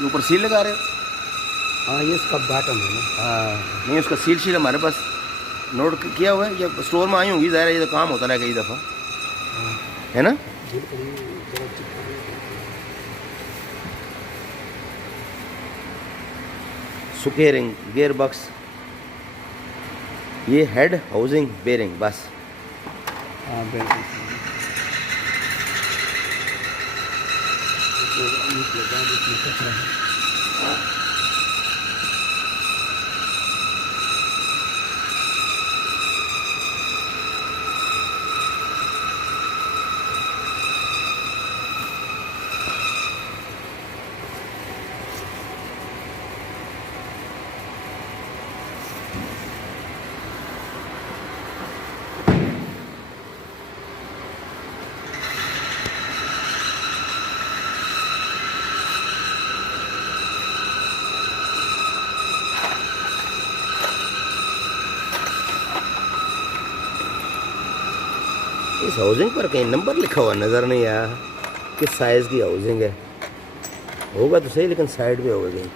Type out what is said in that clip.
जो ऊपर सील लगा रहे हो? हाँ ये इसका बटन है ना। हाँ नहीं, उसका सील शील हमारे पास नोट किया हुआ है, जब स्टोर में आई होंगी ज़ाहिर है, ये तो काम होता है कई दफ़ा, हाँ है ना। बिल्कुल ये जरा चिपका है। सुकेरिंग गियर बॉक्स, ये हेड हाउसिंग बेरिंग बस। हाँ बिल्कुल इसमें कचरा है। इस हाउसिंग पर कहीं नंबर लिखा हुआ नज़र नहीं आया, किस साइज़ की हाउसिंग है। होगा तो सही, लेकिन साइड में होगा कहीं।